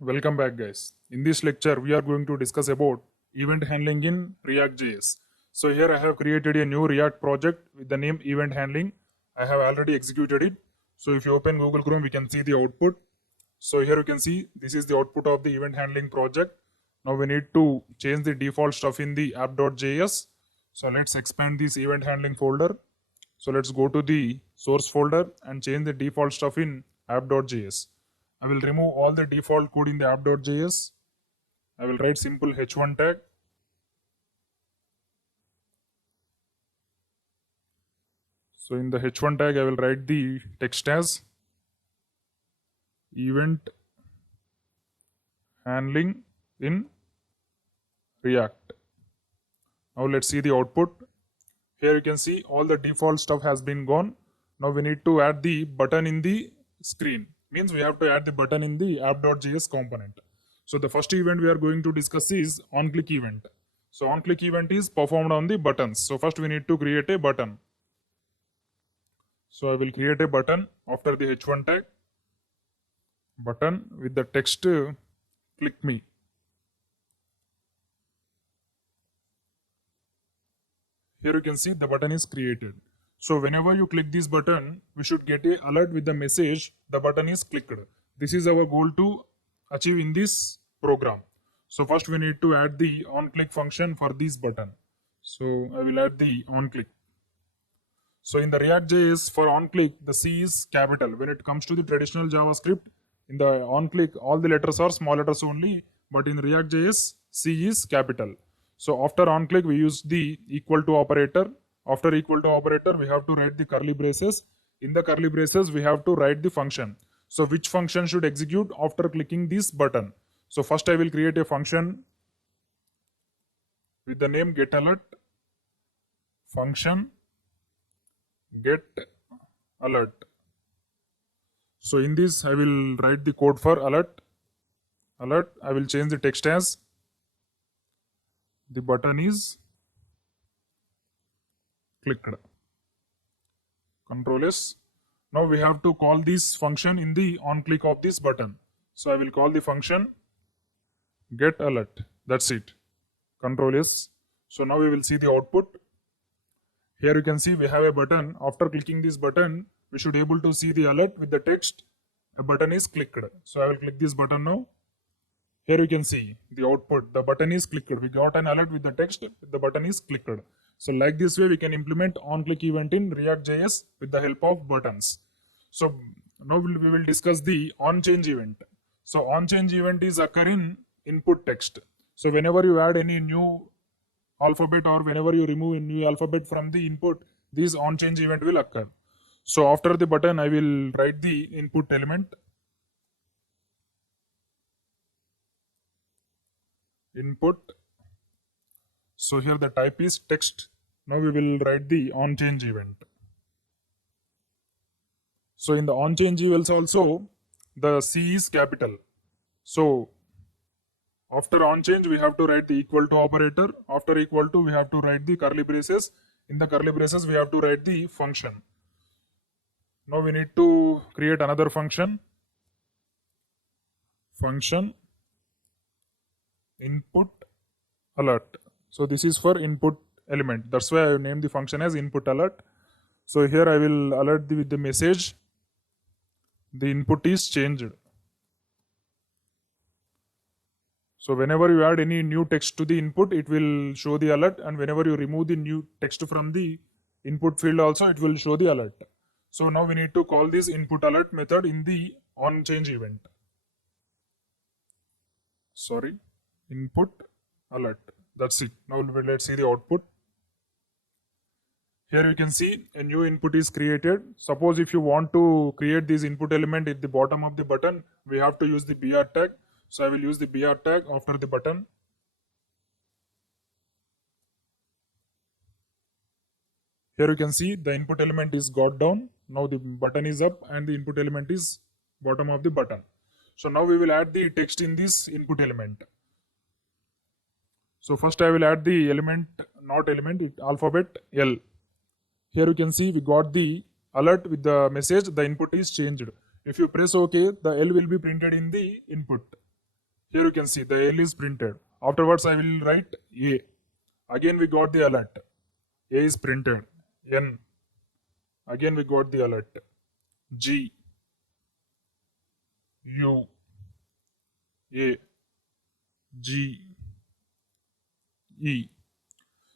Welcome back guys. In this lecture we are going to discuss about event handling in ReactJS. So here I have created a new React project with the name event handling. I have already executed it. So if you open Google Chrome we can see the output. So here you can see this is the output of the event handling project. Now we need to change the default stuff in the app.js. So let's expand this event handling folder. So let's go to the source folder and change the default stuff in app.js. I will remove all the default code in the app.js. I will write simple h1 tag. So in the h1 tag, I will write the text as event handling in React. Now let's see the output. Here you can see all the default stuff has been gone. Now we need to add the button in the screen. Means we have to add the button in the app.js component. So the first event we are going to discuss is onClick event. So onClick event is performed on the buttons. So first we need to create a button. So I will create a button after the h1 tag. Button with the text click me. Here you can see the button is created. So whenever you click this button, we should get an alert with the message the button is clicked. This is our goal to achieve in this program. So first we need to add the onClick function for this button. So I will add the onClick. So in the ReactJS for onClick, the C is capital. When it comes to the traditional JavaScript, in the onClick, all the letters are small letters only, but in ReactJS, C is capital. So after onClick, we use the equal to operator. After equal to operator, we have to write the curly braces. In the curly braces, we have to write the function. So which function should execute after clicking this button? So first I will create a function with the name getAlert function get alert. So in this I will write the code for alert. I will change the text as the button is clicked. Control S. Now we have to call this function in the onClick of this button. So I will call the function get alert. That's it. Control S. So now we will see the output. Here you can see we have a button. After clicking this button, we should be able to see the alert with the text a button is clicked. So I will click this button now. Here you can see the output. The button is clicked. We got an alert with the text. The button is clicked. So like this way, we can implement onClick event in ReactJS with the help of buttons. So now we will discuss the onChange event. So onChange event is occur in input text. So whenever you add any new alphabet or whenever you remove a new alphabet from the input, this onChange event will occur. So after the button, I will write the input element. Input. So here the type is text. Now we will write the onChange event. So in the onChange events also, the C is capital. So after onChange, we have to write the equal to operator. After equal to, we have to write the curly braces. In the curly braces, we have to write the function. Now we need to create another function. Function input alert. So this is for input element. That's why I named the function as input alert. So here I will alert with the message. The input is changed. So whenever you add any new text to the input, it will show the alert, and whenever you remove the new text from the input field also, it will show the alert. So now we need to call this input alert method in the onChange event. Sorry, input alert. That's it. Now let's see the output. Here you can see a new input is created. Suppose if you want to create this input element at the bottom of the button, we have to use the br tag. So I will use the br tag after the button. Here you can see the input element is got down. Now the button is up and the input element is bottom of the button. So now we will add the text in this input element. So first I will add the element, not element, alphabet L. Here you can see we got the alert with the message the input is changed. If you press OK, the L will be printed in the input. Here you can see the L is printed. Afterwards, I will write A. Again, we got the alert. A is printed. N. Again, we got the alert. G. U. A. G. E.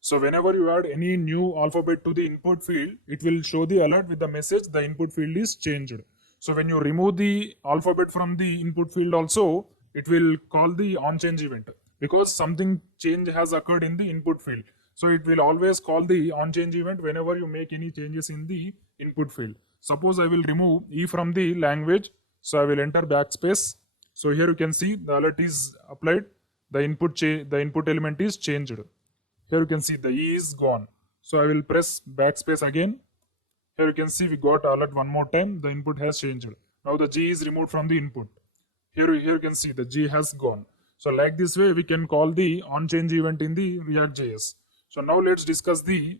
So whenever you add any new alphabet to the input field, it will show the alert with the message the input field is changed. So when you remove the alphabet from the input field also, it will call the onChange event because something change has occurred in the input field. So it will always call the onChange event whenever you make any changes in the input field. Suppose I will remove E from the language. So I will enter backspace. So here you can see the alert is applied. The input element is changed. Here you can see the E is gone. So I will press backspace again. Here you can see we got alert one more time. The input has changed. Now the G is removed from the input. Here you can see the G has gone. So like this way we can call the onChange event in the ReactJS. So now let's discuss the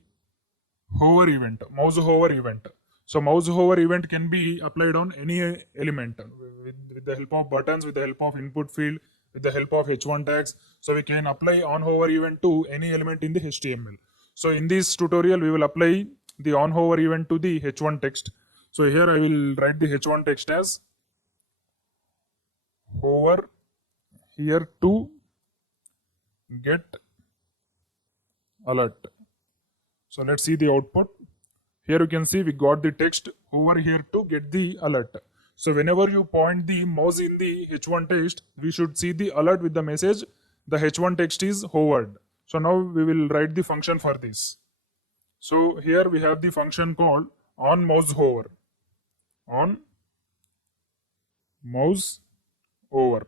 hover event, mouse hover event. So mouse hover event can be applied on any element with the help of buttons, with the help of input field, with the help of h1 tags. So we can apply on hover event to any element in the HTML. So in this tutorial, we will apply the on hover event to the h1 text. So here I will write the h1 text as hover here to get alert. So let's see the output. Here you can see we got the text over here to get the alert. So whenever you point the mouse in the h1 text, we should see the alert with the message the h1 text is hovered. So now we will write the function for this. So here we have the function called on mouse hover. On mouse over.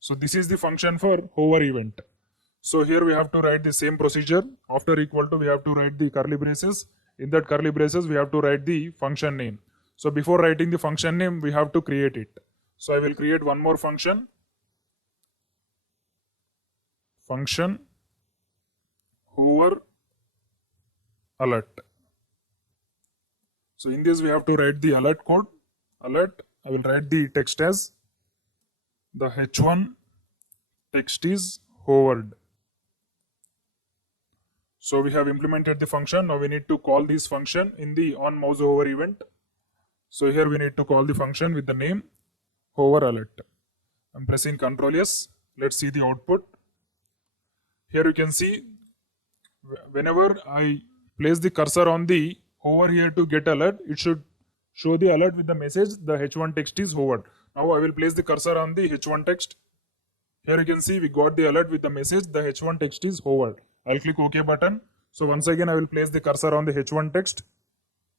So this is the function for hover event. So here we have to write the same procedure. After equal to, we have to write the curly braces. In that curly braces, we have to write the function name. So before writing the function name, we have to create it. So I will create one more function. Function hover alert. So in this, we have to write the alert code. Alert, I will write the text as the h1 text is hovered. So we have implemented the function. Now we need to call this function in the on mouse hover event. So here we need to call the function with the name hover alert. I'm pressing Ctrl S. Let's see the output. Here you can see whenever I place the cursor on the hover here to get alert, it should show the alert with the message the h1 text is hovered. Now I will place the cursor on the h1 text. Here you can see we got the alert with the message the h1 text is hovered. I'll click OK button. So once again I will place the cursor on the h1 text.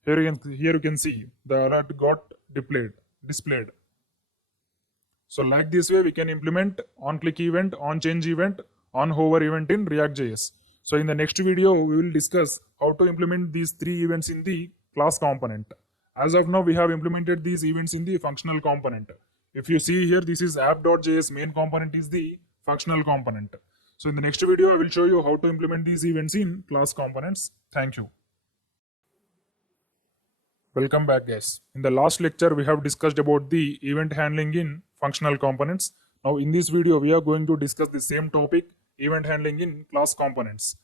Here you can see the alert got displayed. So like this way we can implement on click event, on change event, on hover event in ReactJS. So in the next video we will discuss how to implement these three events in the class component. As of now we have implemented these events in the functional component. If you see here, this is app.js main component is the functional component. So in the next video I will show you how to implement these events in class components. Thank you. Welcome back guys. In the last lecture we have discussed about the event handling in functional components. Now in this video we are going to discuss the same topic, event handling in class components.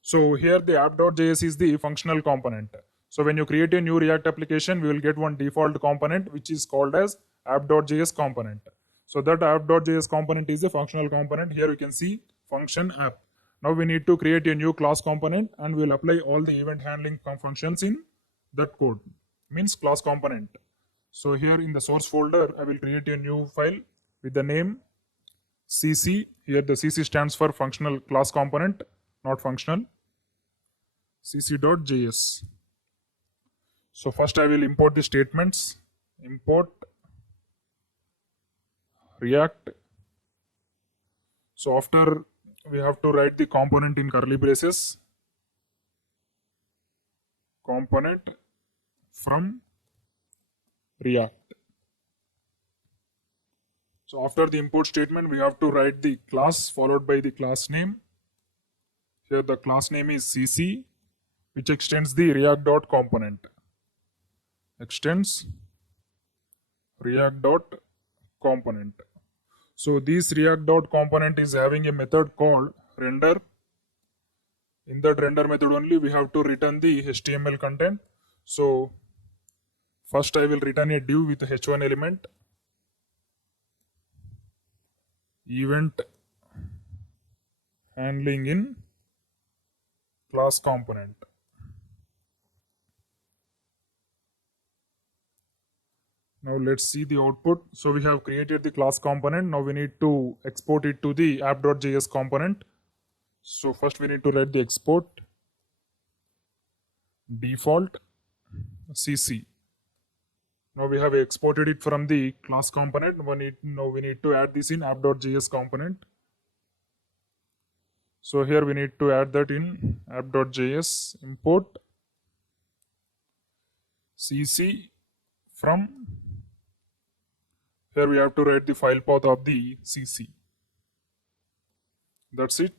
So here the app.js is the functional component. So when you create a new React application, we will get one default component which is called as app.js component. So that app.js component is a functional component. Here you can see function app. Now we need to create a new class component and we will apply all the event handling functions in that code. Means class component. So here in the source folder, I will create a new file with the name cc. Here the cc stands for functional class component, not functional. cc.js. So first I will import the statements. Import React. So after we have to write the component in curly braces. Component from React. So after the import statement, we have to write the class followed by the class name. Here the class name is cc, which extends the react.component. Extends react.component. So this React.component is having a method called render. In that render method only we have to return the HTML content. So first I will return a div with h1 element, event handling in class component. Now let's see the output. So we have created the class component. Now we need to export it to the app.js component. So first we need to write the export default cc. Now we have exported it from the class component. Now we need to add this in app.js component. So here we need to add that in app.js import cc from. Here we have to write the file path of the cc. That's it.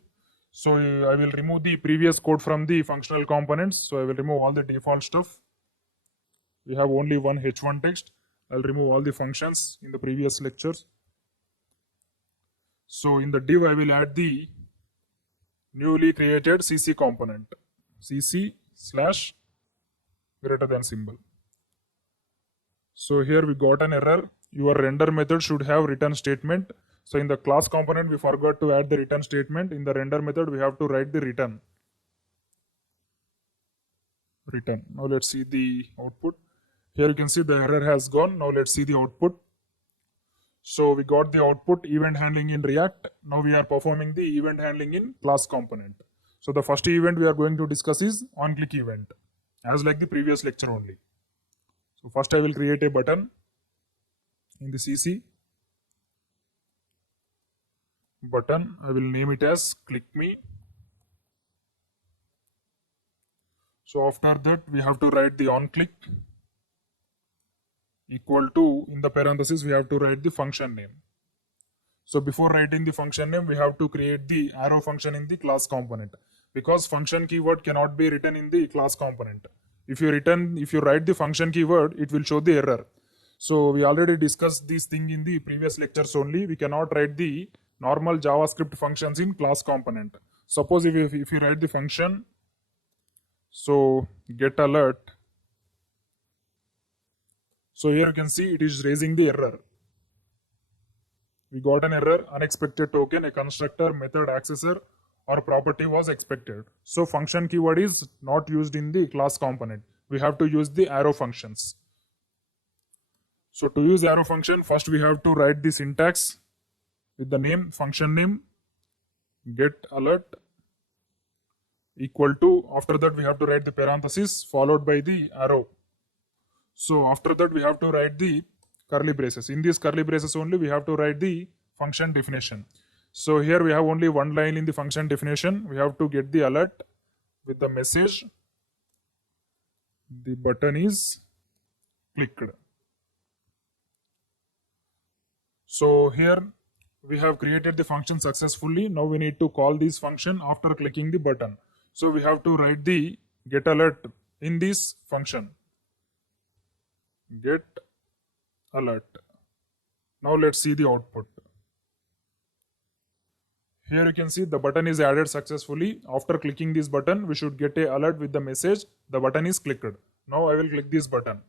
So I will remove the previous code from the functional components. So I will remove all the default stuff. We have only one h1 text. I'll remove all the functions in the previous lectures. So in the div I will add the newly created cc component, cc slash greater than symbol. So here we got an error. Your render method should have return statement. So in the class component we forgot to add the return statement. In the render method we have to write the return. Now let's see the output. Here you can see the error has gone. Now let's see the output. So we got the output event handling in React. Now we are performing the event handling in class component. So the first event we are going to discuss is on-click event, as like the previous lecture only. So first I will create a button in the CC. Button, I will name it as click me. So after that we have to write the on-click equal to, in the parenthesis we have to write the function name. So before writing the function name we have to create the arrow function in the class component, because function keyword cannot be written in the class component. If you write the function keyword, it will show the error. So we already discussed this thing in the previous lectures only. We cannot write the normal JavaScript functions in class component. Suppose if you write the function, so get alert. So here you can see it is raising the error. We got an error, unexpected token, a constructor, method, accessor or property was expected. So function keyword is not used in the class component. We have to use the arrow functions. So to use arrow function, first we have to write the syntax with the name, function name, get alert equal to, after that we have to write the parenthesis followed by the arrow. So after that we have to write the curly braces. In these curly braces only we have to write the function definition. So here we have only one line in the function definition. We have to get the alert with the message, the button is clicked. So here we have created the function successfully. Now we need to call this function after clicking the button. So we have to write the get alert in this function. Get alert. Now let's see the output. Here you can see the button is added successfully. After clicking this button, we should get a alert with the message, the button is clicked. Now I will click this button.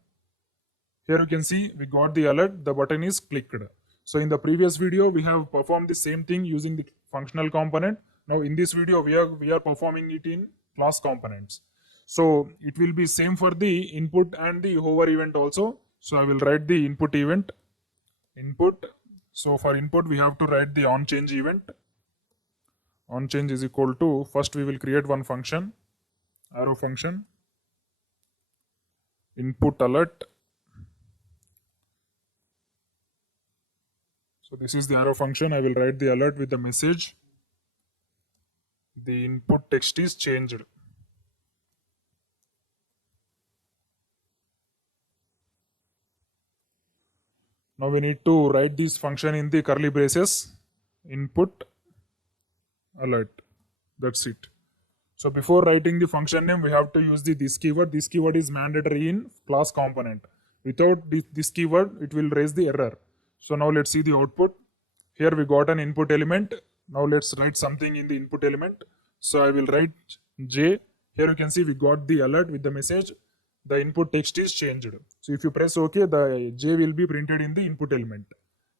Here you can see we got the alert, the button is clicked. So in the previous video, we have performed the same thing using the functional component. Now in this video, we are performing it in class components. So it will be same for the input and the hover event also. So I will write the input event, input. So for input, we have to write the onChange event. OnChange is equal to, first we will create one function, arrow function, input alert. So this is the arrow function. I will write the alert with the message. The input text is changed. Now we need to write this function in the curly braces, input alert. That's it. So before writing the function name, we have to use this keyword. This keyword is mandatory in class component. Without this keyword, it will raise the error. So now let's see the output. Here we got an input element. Now let's write something in the input element. So I will write J. Here you can see we got the alert with the message. The input text is changed. So if you press OK, the J will be printed in the input element.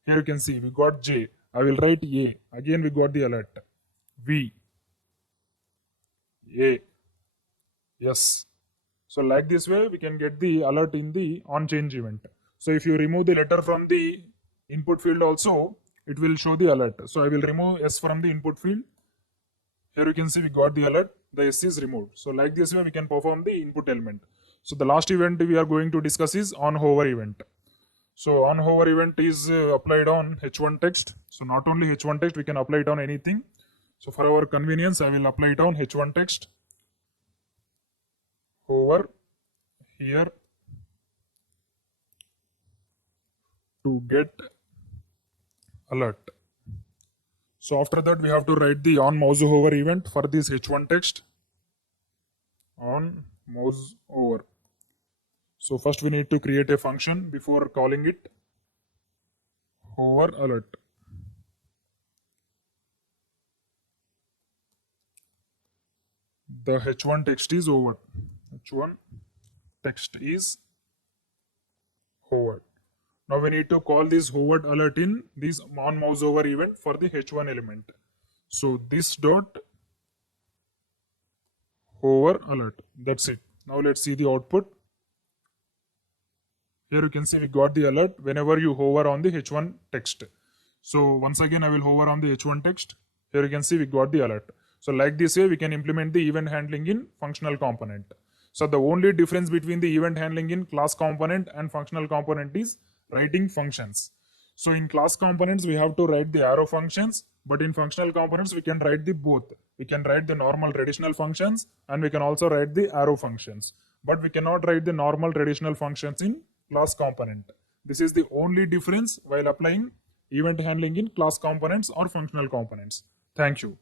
Here you can see we got J. I will write A. Again we got the alert. V. A. Yes. So like this way we can get the alert in the onChange event. So if you remove the letter from the input field also, it will show the alert. So I will remove S from the input field. Here you can see we got the alert. The S is removed. So like this way we can perform the input element. So the last event we are going to discuss is onHover event. So onHover event is applied on H1 text. So not only H1 text, we can apply it on anything. So for our convenience, I will apply it on H1 text. Hover here to get alert. So after that, we have to write the on mouse over event for this H1 text. On mouse over. So first we need to create a function before calling it. Hover alert. The H1 text is over. H1 text is hovered. Now we need to call this hovered alert in this on mouse over event for the H1 element. So this dot hover alert. That's it. Now let's see the output. Here you can see we got the alert whenever you hover on the H1 text. So once again I will hover on the H1 text. Here you can see we got the alert. So like this way we can implement the event handling in functional component. So the only difference between the event handling in class component and functional component is writing functions. So in class components we have to write the arrow functions, but in functional components we can write the both. We can write the normal traditional functions and we can also write the arrow functions. But we cannot write the normal traditional functions in class component. This is the only difference while applying event handling in class components or functional components. Thank you.